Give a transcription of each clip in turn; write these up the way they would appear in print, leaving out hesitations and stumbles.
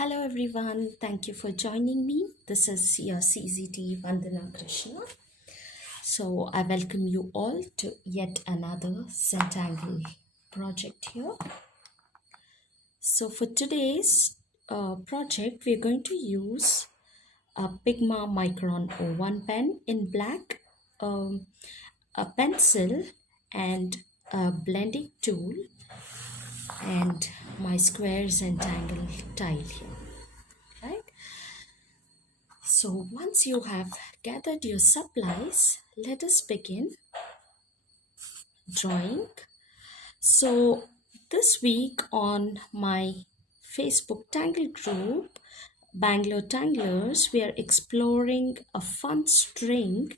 Hello everyone, thank you for joining me. This is your CZT Vandana Krishna. So I welcome you all to yet another Zentangle project here. So for today's project, we're going to use a Pigma Micron O1 pen in black, a pencil and a blending tool and my square Zentangle tile here, right? So once you have gathered your supplies, let us begin drawing. So this week on my Facebook Tangle group, Bangalore Tanglers, we are exploring a fun string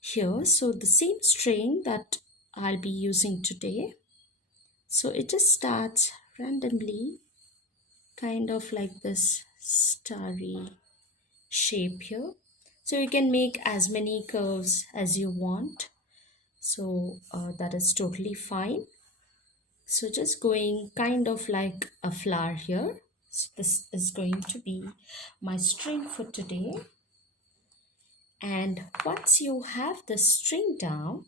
here. So the same string that I'll be using today. So it just starts randomly, kind of like this starry shape here. So you can make as many curves as you want. So that is totally fine. So just going kind of like a flower here. So this is going to be my string for today. And once you have the string down,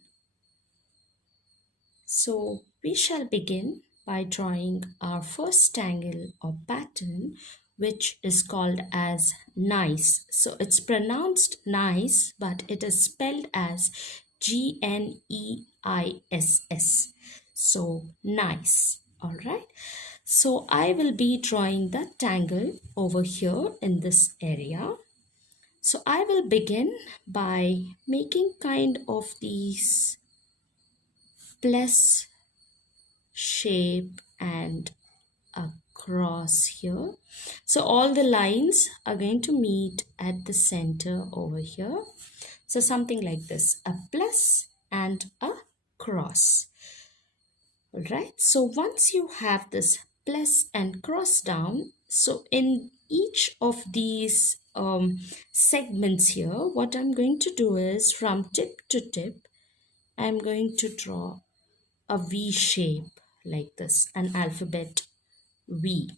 so we shall begin by drawing our first tangle or pattern, which is called as GNEISS. So it's pronounced nice, but it is spelled as GNEISS. So nice. All right. So I will be drawing the tangle over here in this area. So I will begin by making kind of these plus shape and a cross here. So all the lines are going to meet at the center over here. So something like this, a plus and a cross. All right. So once you have this plus and cross down, so in each of these segments here, what I'm going to do is from tip to tip, I'm going to draw a V shape like this, an alphabet V,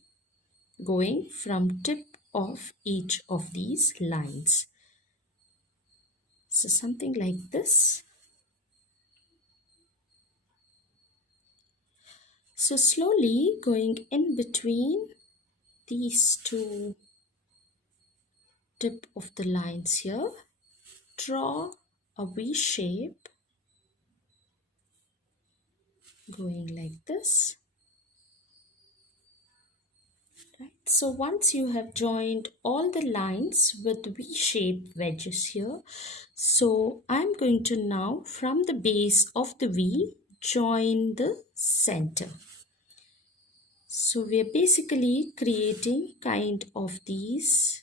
going from tip of each of these lines. So something like this. So slowly going in between these two tip of the lines here, draw a V shape going like this. Right. So once you have joined all the lines with V-shaped wedges here, so I'm going to now from the base of the V join the center. So we are basically creating kind of these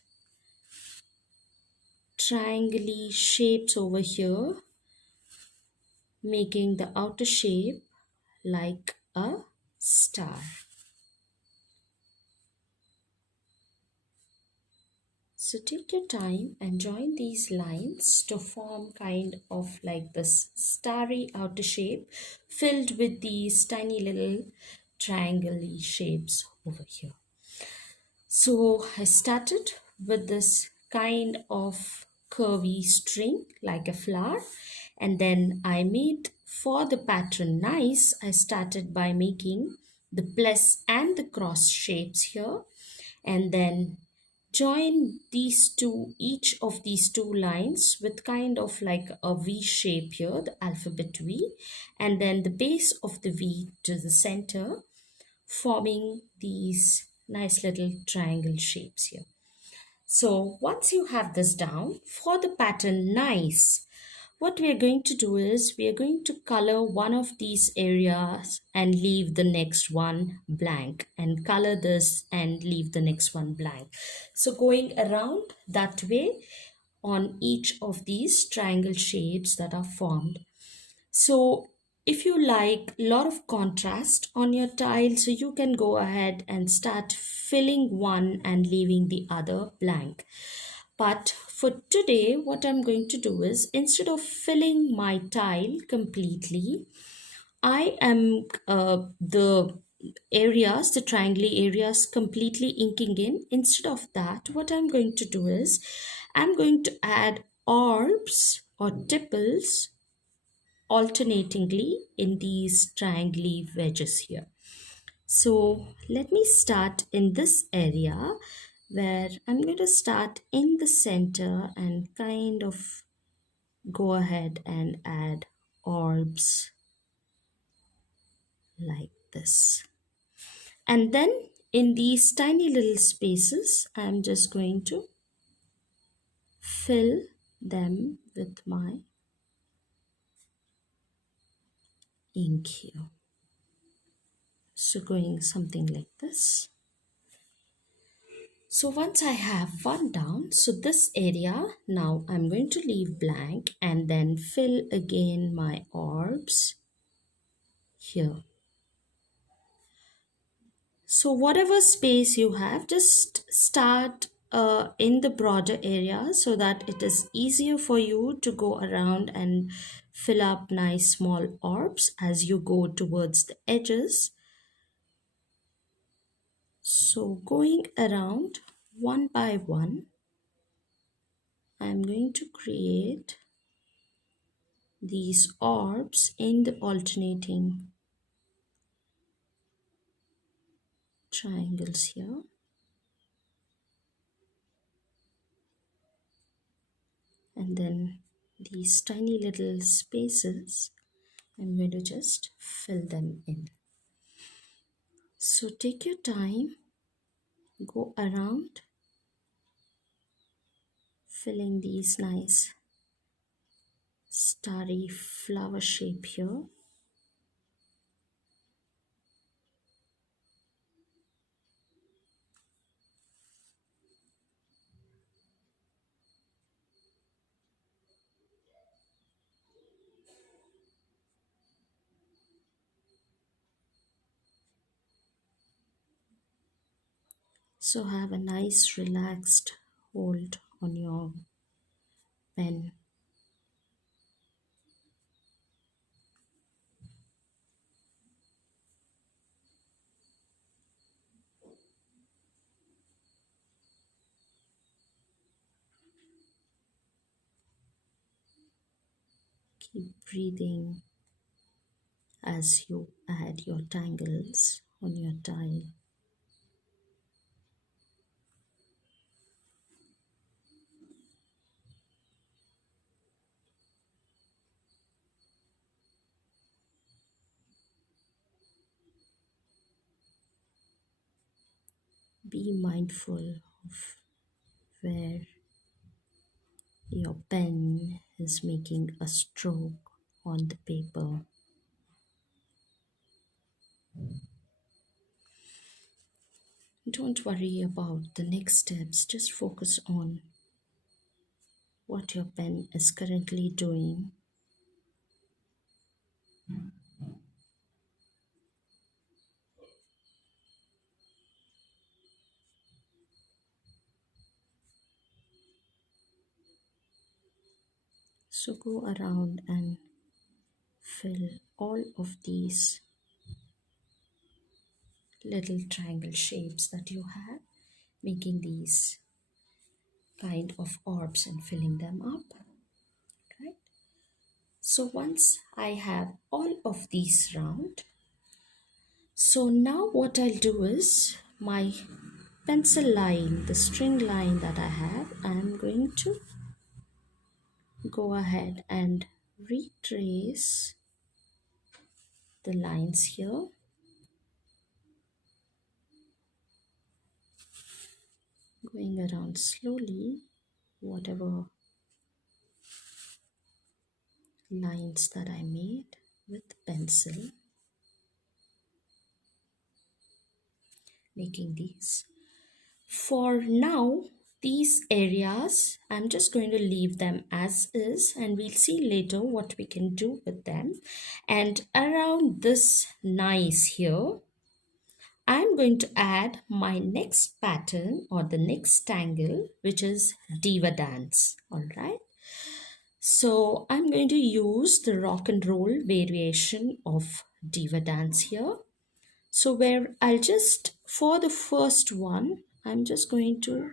triangle shapes over here, making the outer shape like a star. So take your time and join these lines to form kind of like this starry outer shape filled with these tiny little triangle shapes over here. So I started with this kind of curvy string like a flower, and then I made for the pattern nice, I started by making the plus and the cross shapes here, and then join these two, each of these two lines with kind of like a V shape here, the alphabet V, and then the base of the V to the center, forming these nice little triangle shapes here. So once you have this down, for the pattern nice, what we are going to do is we are going to color one of these areas and leave the next one blank, and color this and leave the next one blank. So going around that way on each of these triangle shapes that are formed. So if you like a lot of contrast on your tile, so you can go ahead and start filling one and leaving the other blank. But for today, what I'm going to do is instead of filling my tile completely, I am the areas, the triangle areas completely inking in. Instead of that, what I'm going to do is I'm going to add orbs or tipples alternatingly in these triangle wedges here. So let me start in this area where I'm going to start in the center and kind of go ahead and add orbs like this. And then in these tiny little spaces, I'm just going to fill them with my ink here. So going something like this. So once I have one down, so this area now I'm going to leave blank and then fill again my orbs here. So whatever space you have, just start in the broader area so that it is easier for you to go around and fill up nice small orbs as you go towards the edges. So going around one by one, I'm going to create these orbs in the alternating triangles here. And then these tiny little spaces, I'm going to just fill them in. So take your time, go around, filling these nice starry flower shape here. So have a nice relaxed hold on your pen. Keep breathing as you add your tangles on your tile. Be mindful of where your pen is making a stroke on the paper. Don't worry about the next steps, just focus on what your pen is currently doing. So go around and fill all of these little triangle shapes that you have, making these kind of orbs and filling them up. Right? So once I have all of these round, so now what I'll do is my pencil line, the string line that I have, I'm going to go ahead and retrace the lines here. Going around slowly, whatever lines that I made with pencil, making these. For now, these areas, I'm just going to leave them as is and we'll see later what we can do with them. And around this nice here, I'm going to add my next pattern or the next tangle, which is Diva Dance. All right. So I'm going to use the rock and roll variation of Diva Dance here. So where I'll just, for the first one, I'm just going to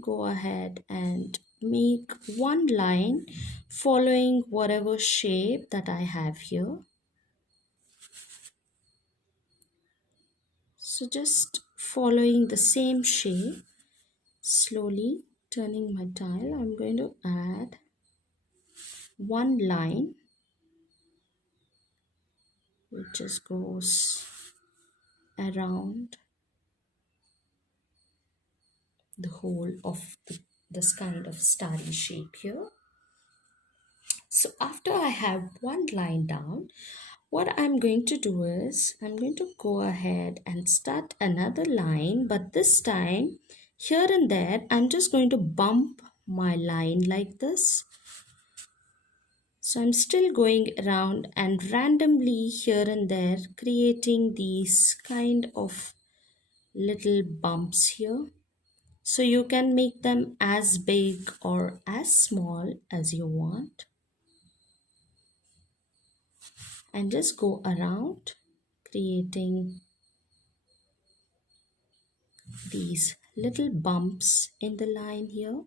go ahead and make one line following whatever shape that I have here. So just following the same shape, slowly turning my tile, I'm going to add one line which just goes around the whole of this kind of starry shape here. So after I have one line down, what I'm going to do is I'm going to go ahead and start another line, but this time here and there I'm just going to bump my line like this. So I'm still going around and randomly here and there creating these kind of little bumps here. So you can make them as big or as small as you want. And just go around creating these little bumps in the line here,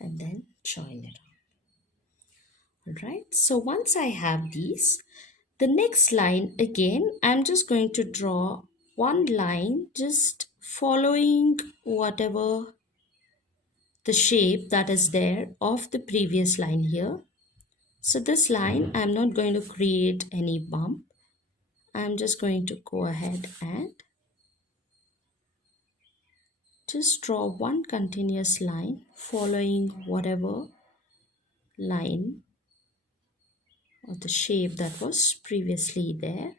and then join it on. Alright, so once I have these, the next line again, I'm just going to draw one line just following whatever the shape that is there of the previous line here. So this line, I'm not going to create any bump. I'm just going to go ahead and just draw one continuous line following whatever line or the shape that was previously there.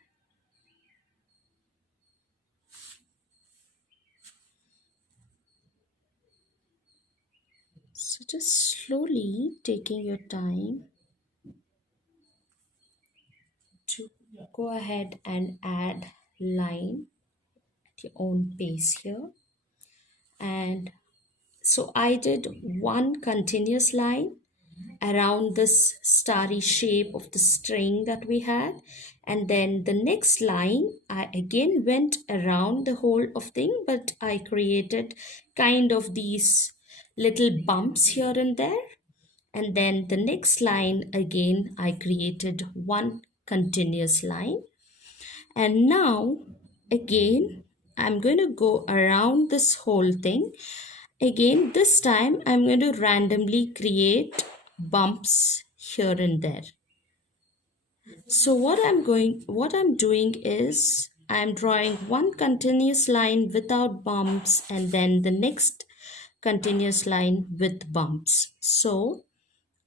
So just slowly taking your time to go ahead and add line at your own pace here. And so I did one continuous line around this starry shape of the string that we had, and then the next line I again went around the whole of thing, but I created kind of these little bumps here and there, and then the next line again I created one continuous line. And now again I'm going to go around this whole thing. Again, this time I'm going to randomly create bumps here and there. So what I'm doing is I'm drawing one continuous line without bumps and then the next continuous line with bumps. So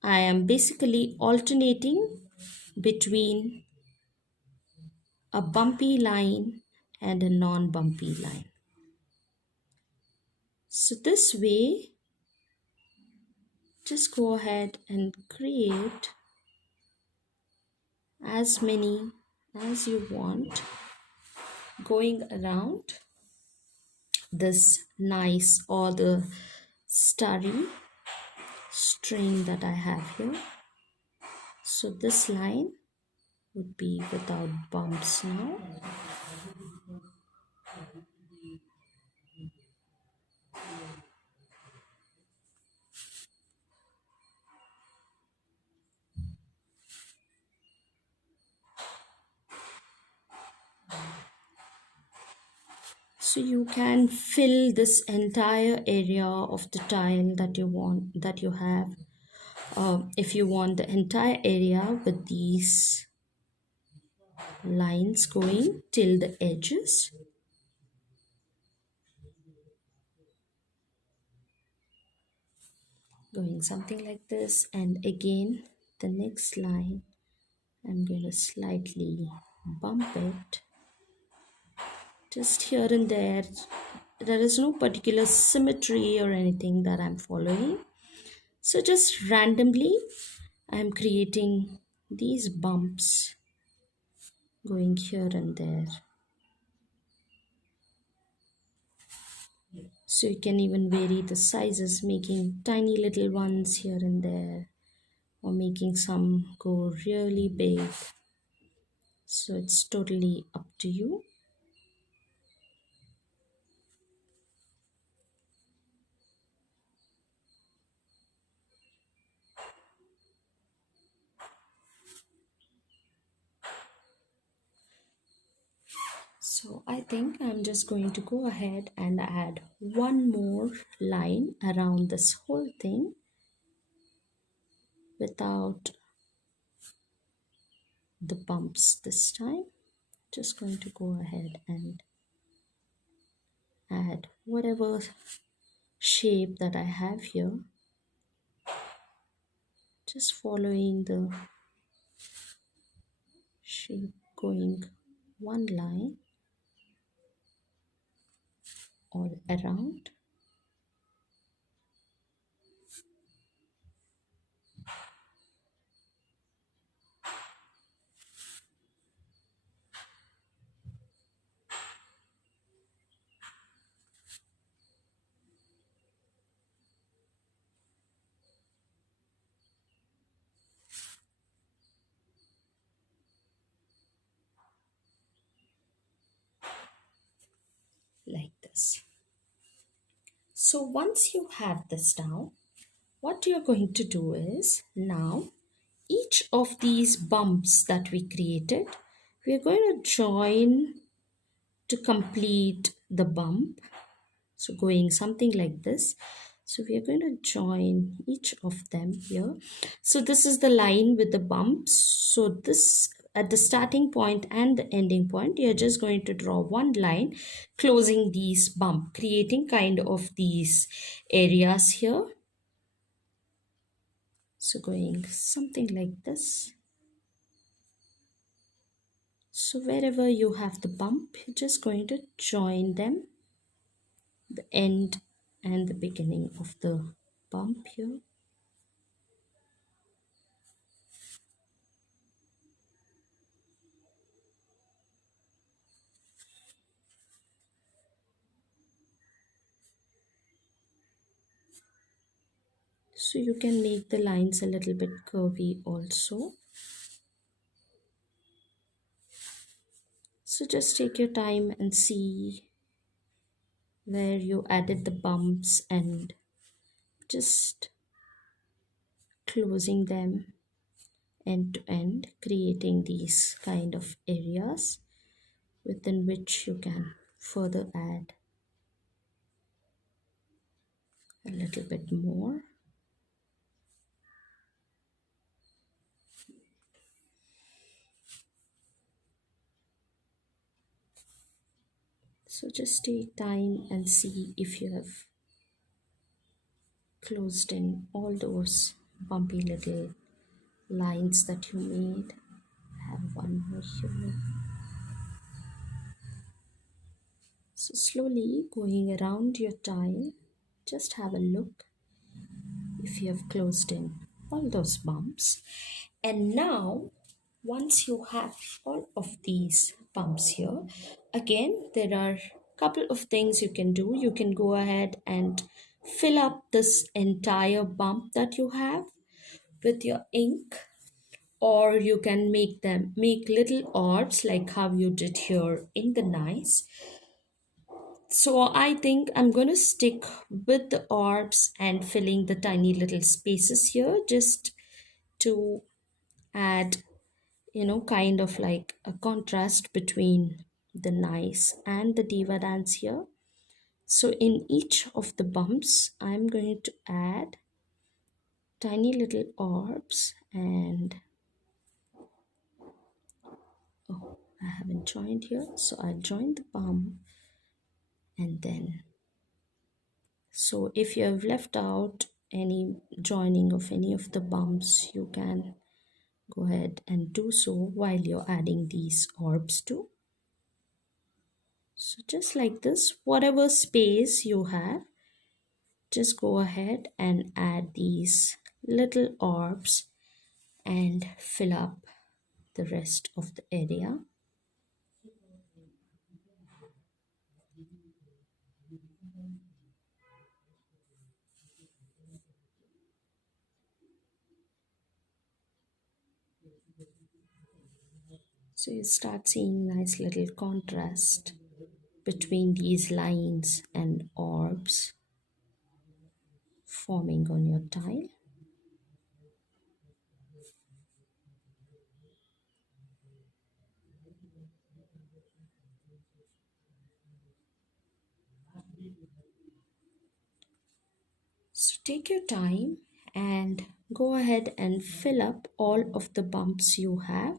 I am basically alternating between a bumpy line and a non-bumpy line. So this way, just go ahead and create as many as you want going around this nice or the starry string that I have here. So this line would be without bumps now. So you can fill this entire area of the tile that you want, that you have. If you want the entire area with these lines going till the edges. Going something like this, and again the next line I'm going to slightly bump it just here and there. There is no particular symmetry or anything that I'm following, so just randomly I'm creating these bumps going here and there. So you can even vary the sizes, making tiny little ones here and there, or making some go really big. So it's totally up to you. So I think I'm just going to go ahead and add one more line around this whole thing without the bumps this time. Just going to go ahead and add whatever shape that I have here, just following the shape, going one line all around. Like this. So once you have this down, what you're going to do is now each of these bumps that we created, we're going to join to complete the bump. So going something like this. So we are going to join each of them here. So this is the line with the bumps. So this at the starting point and the ending point, you're just going to draw one line closing these bump, creating kind of these areas here. So going something like this. So wherever you have the bump, you're just going to join them, the end and the beginning of the bump here. So you can make the lines a little bit curvy also. So just take your time and see where you added the bumps and just closing them end to end, creating these kind of areas within which you can further add a little bit more. So just take time and see if you have closed in all those bumpy little lines that you made. I have one more here. So slowly going around your tile, just have a look if you have closed in all those bumps. And now, once you have all of these bumps here, again, there are a couple of things you can do. You can go ahead and fill up this entire bump that you have with your ink, or you can make little orbs like how you did here in the GNEISS. So I think I'm going to stick with the orbs and filling the tiny little spaces here just to add, kind of like a contrast between the nice and the diva dance here. So in each of the bumps, I'm going to add tiny little orbs and oh, I haven't joined here. So I'll join the bump and then so if you have left out any joining of any of the bumps, you can go ahead and do so while you're adding these orbs too. So just like this, whatever space you have, just go ahead and add these little orbs and fill up the rest of the area. So you start seeing nice little contrast between these lines and orbs forming on your tile. So take your time and go ahead and fill up all of the bumps you have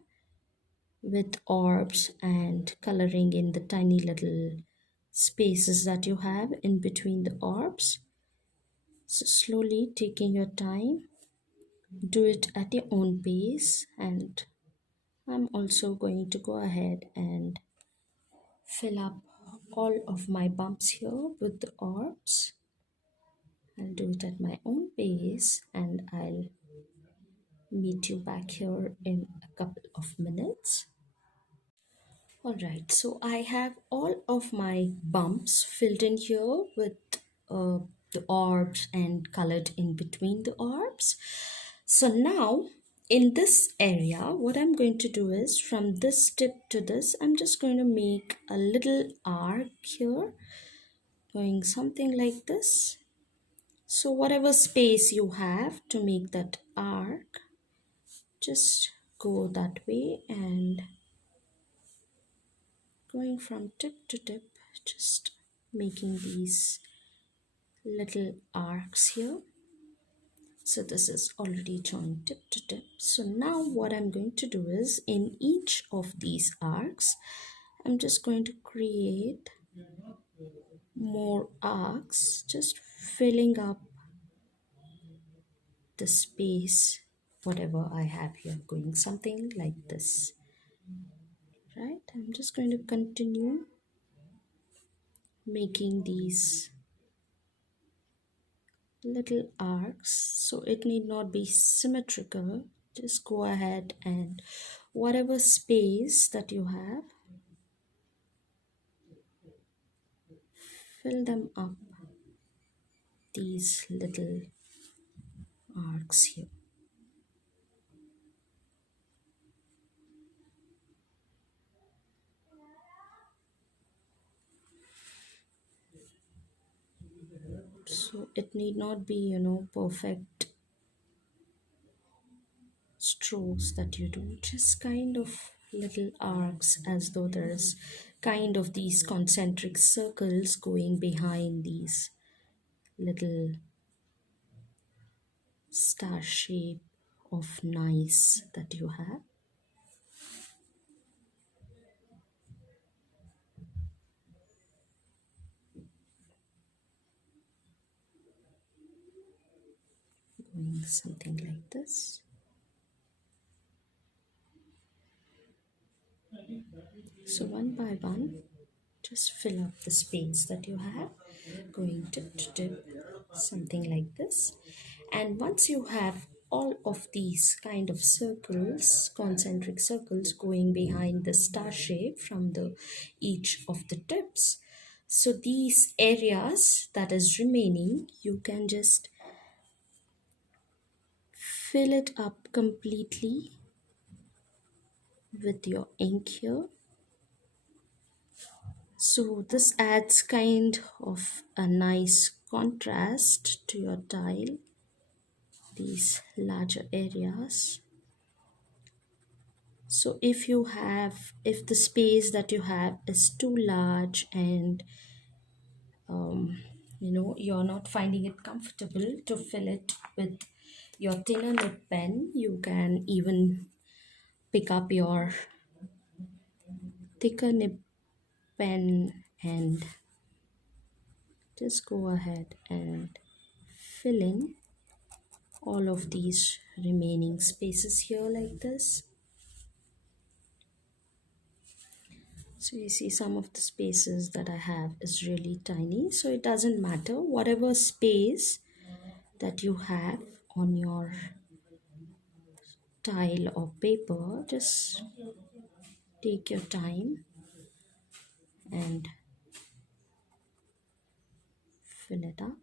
with orbs and coloring in the tiny little spaces that you have in between the orbs. So slowly taking your time, do it at your own pace, and I'm also going to go ahead and fill up all of my bumps here with the orbs. I'll do it at my own pace and I'll meet you back here in a couple of minutes. Alright, so I have all of my bumps filled in here with uh, the orbs and colored in between the orbs. So now in this area, what I'm going to do is from this tip to this, I'm just going to make a little arc here, going something like this. So whatever space you have to make that arc, just go that way and going from tip to tip, just making these little arcs here. So this is already joined tip to tip. So now what I'm going to do is in each of these arcs, I'm just going to create more arcs, just filling up the space, whatever I have here, going something like this. Right, I'm just going to continue making these little arcs, so it need not be symmetrical. Just go ahead and whatever space that you have, fill them up, these little arcs here. So it need not be, perfect strokes that you do, just kind of little arcs, as though there's kind of these concentric circles going behind these little star shape of nice that you have. Going something like this. So one by one, just fill up the space that you have, going tip to tip, something like this. And once you have all of these kind of circles, concentric circles going behind the star shape from the each of the tips, so these areas that is remaining, you can just fill it up completely with your ink here. So this adds kind of a nice contrast to your tile, these larger areas. So if the space that you have is too large and you're not finding it comfortable to fill it with your thinner nib pen, you can even pick up your thicker nib pen and just go ahead and fill in all of these remaining spaces here like this. So you see some of the spaces that I have is really tiny, so it doesn't matter whatever space that you have on your tile or paper, just take your time and fill it up.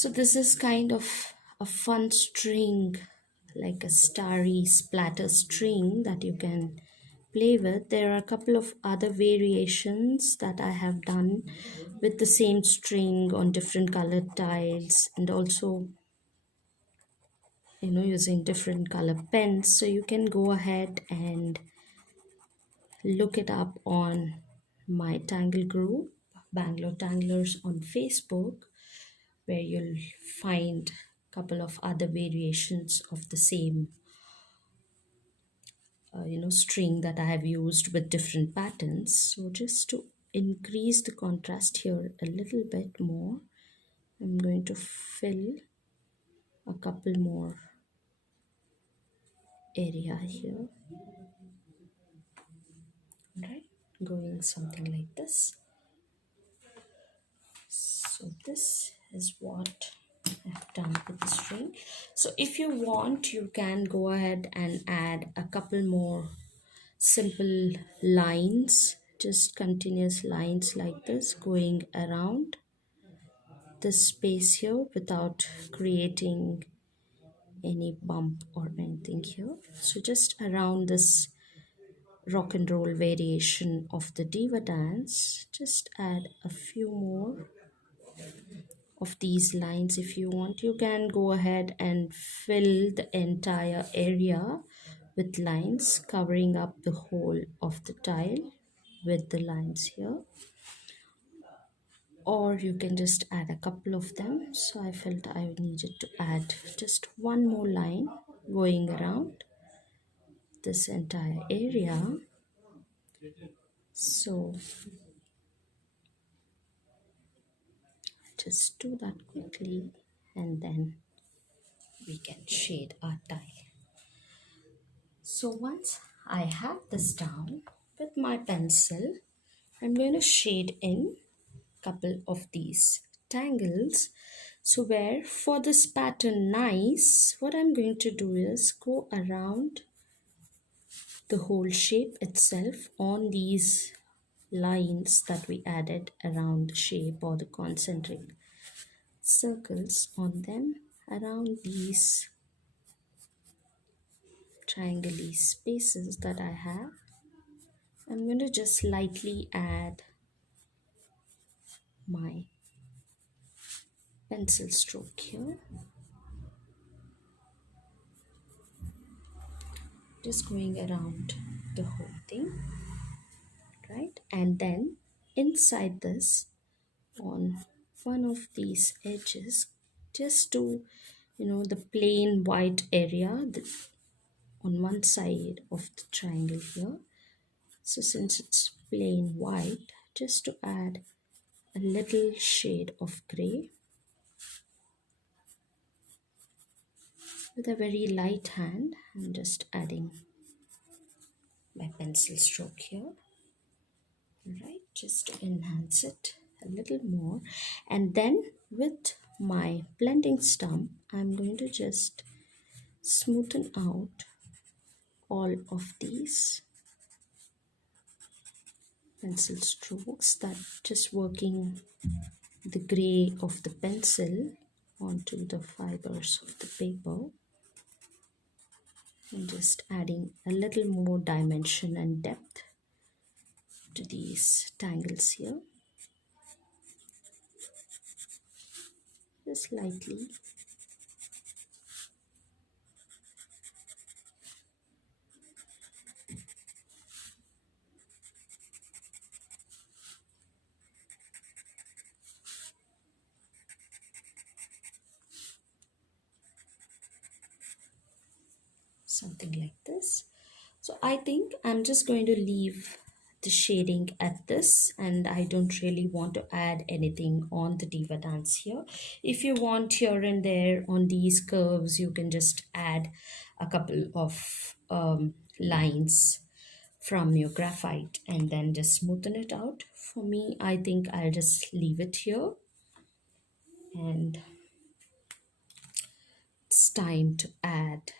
So this is kind of a fun string, like a starry splatter string that you can play with. There are a couple of other variations that I have done with the same string on different colored tiles, and also using different color pens. So you can go ahead and look it up on my Tangle group, Bangalore Tanglers on Facebook, where you'll find a couple of other variations of the same string that I have used with different patterns. So just to increase the contrast here a little bit more, I'm going to fill a couple more area here, right? Going something like this. So this is what I've done with the string. So if you want, you can go ahead and add a couple more simple lines, just continuous lines like this going around this space here without creating any bump or anything here. So just around this rock and roll variation of the diva dance, just add a few more of these lines. If you want, you can go ahead and fill the entire area with lines, covering up the whole of the tile with the lines here, or you can just add a couple of them. So I felt I needed to add just one more line going around this entire area. So just do that quickly, and then we can shade our tile. So once I have this down with my pencil, I'm going to shade in a couple of these tangles. So where for this pattern nice, what I'm going to do is go around the whole shape itself on these lines that we added around the shape, or the concentric circles on them around these triangle spaces that I have. I'm going to just lightly add my pencil stroke here, just going around the whole thing, right? And then inside this, on one of these edges, just do the plain white area on one side of the triangle here. So since it's plain white, just to add a little shade of gray with a very light hand. I'm just adding my pencil stroke here, right, just to enhance it a little more. And then with my blending stump, I'm going to just smoothen out all of these pencil strokes, that just working the gray of the pencil onto the fibers of the paper, and just adding a little more dimension and depth to these tangles here, just lightly. Something like this. So I think I'm just going to leave the shading at this, and I don't really want to add anything on the diva dance here. If you want here and there on these curves, you can just add a couple of lines from your graphite and then just smoothen it out. For me, I think I'll just leave it here, and it's time to add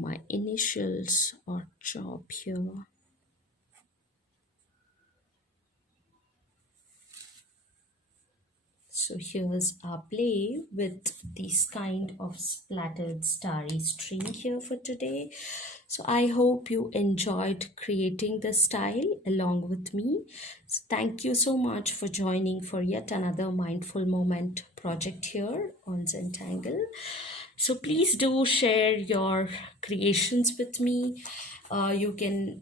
my initials or chop here. So here's our play with this kind of splattered starry string here for today. So I hope you enjoyed creating the style along with me. So thank you so much for joining for yet another mindful moment project here on Zentangle. So please do share your creations with me. You can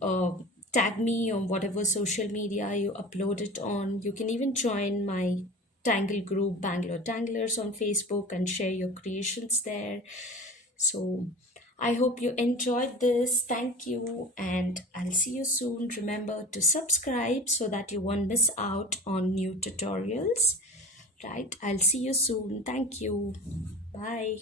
tag me on whatever social media you upload it on. You can even join my Tangle group, Bangalore Tanglers, on Facebook and share your creations there. So I hope you enjoyed this. Thank you, and I'll see you soon. Remember to subscribe so that you won't miss out on new tutorials. Right? I'll see you soon. Thank you. Bye.